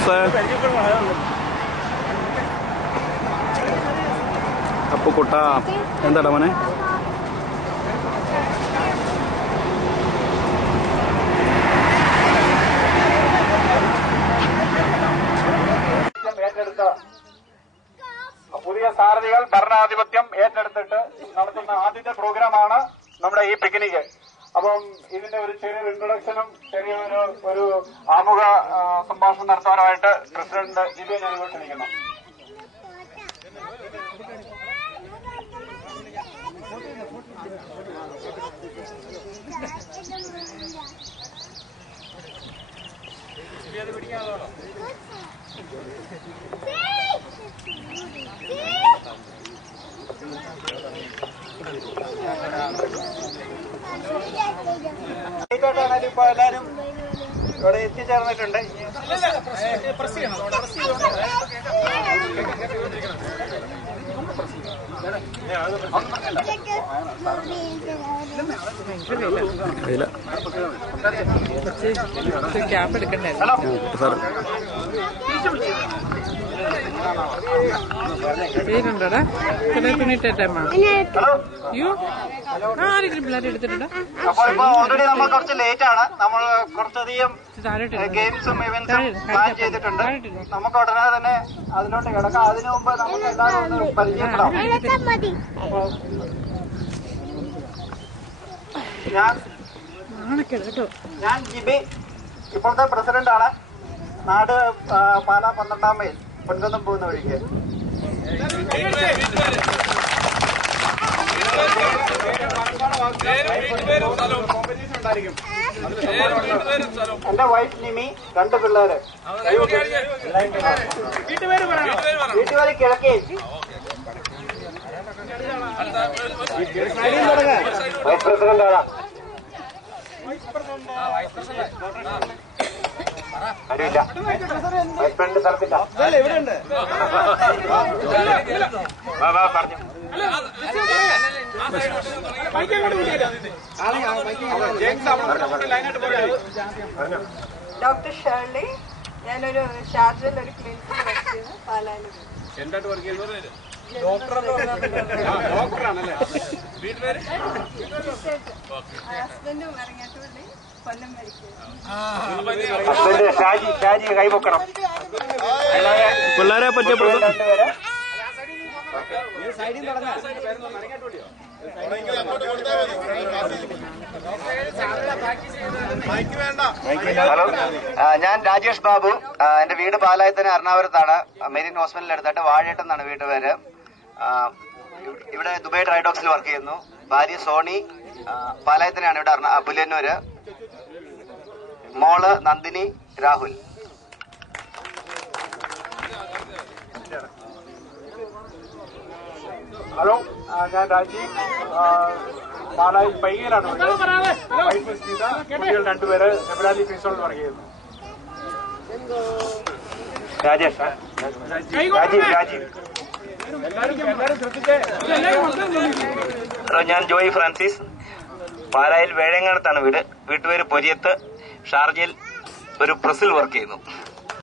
ബോസേ? അപ്പൊ കുട്ട എന്താടാ മോനെ? പുതിയ സാരഥികൾ ഭരണാധിപത്യം ഏറ്റെടുത്തിട്ട് നടത്തുന്ന ആദ്യത്തെ പ്രോഗ്രാമാണ് നമ്മുടെ ഈ പിക്നിക്. അപ്പം ഇതിന്റെ ഒരു ചെറിയൊരു ഇൻട്രൊഡക്ഷനും ചെറിയൊരു ആമുഖ സംഭാഷണം നടത്താനായിട്ട് പ്രസിഡന്റ് ജിബിയെ ഞാൻ ക്ഷണിക്കുന്നു. ഇപ്പൊ എല്ലാരും ഇവിടെ എത്തിച്ചേർന്നിട്ടുണ്ട്. ക്യാപ്പ് എടുക്കണ്ടേ പേരുണ്ടോടാ? തുണിയിട്ടേമ്മ അയ്യോ ആരെങ്കിലും പിള്ളേരെ എടുത്തിട്ടുണ്ടോ? ഓൾറെഡി നമ്മൾ കുറച്ച് ലേറ്റ് ആണ്. നമ്മൾ കുറച്ചധികം ഗെയിംസും ഇവന്റ്സും പ്ലാൻ ചെയ്തിട്ടുണ്ട്. നമുക്ക് ഉടനെ തന്നെ അതിലോട്ട് കിടക്കാം. അതിനു മുമ്പ് നമുക്ക് എല്ലാവരും ഒന്ന് പരിചയപ്പെടാം. ഞാൻ ജിബി, ഇപ്പോഴത്തെ പ്രസിഡന്റ് ആണ്. നാട് പാലാ 12-ാം മൈൽ പൊൻകുന്നം പോകുന്ന വഴിക്ക്. എന്റെ വൈഫ് നിമി, 2 പിള്ളേര്. വീട്ടുപേര് കിഴക്കേ. വൈസ് പ്രസിഡന്റ് ആണോ? അറിയില്ല. വൈസ് പ്രസിഡന്റ് സ്ഥലത്തില്ല. പറഞ്ഞു ഡോക്ടർ ഷേർലി. ഞാനൊരു ഷാർജയിൽ ഒരു ക്ലിനിക്കിൽ വർക്ക് ചെയ്യുന്നു. പാലായിൽ എന്തായിട്ട് വർക്ക് ചെയ്യുന്നത്? ഹസ്ബൻഡും ഇറങ്ങിയിട്ടുള്ളി കൊല്ലം മരിക്കുന്നു. ഷാജി കൈപൊക്കണം. പിള്ളേരെ പറ്റിയ ഹലോ, ഞാൻ രാജേഷ് ബാബു. എന്റെ വീട് പാലായത്തിന് എറണാകുളത്താണ്. മെരീൻ ഹോസ്പിറ്റലിൽ എടുത്തിട്ട് വാഴേട്ടൻ എന്നാണ് വീട്ടുപേര്. ഇവിടെ ദുബായ് ഡ്രൈഡോക്സിൽ വർക്ക് ചെയ്യുന്നു. ഭാര്യ സോണി പാലായത്തിനാണ്, ഇവിടെ പുലിയന്നൂര്. മോള് നന്ദിനി, രാഹുൽ. ഹലോ, ഞാൻ രാജീവ്. പാലായിൽ പയ്യയിലാണ്. കുട്ടികൾ 2 പേര് എബ്രാലി ഫീസോളിൽ വർക്ക് ചെയ്യുന്നു. രാജേഷ്, രാജീവ്. ഹലോ, ഞാൻ ജോയി ഫ്രാൻസിസ്. പാലായിൽ വേഴങ്ങാനത്താണ് വീട്. വീട്ടുപേര് പൊരിയത്ത്. ഷാർജയിൽ ഒരു പ്രസിൽ വർക്ക് ചെയ്യുന്നു.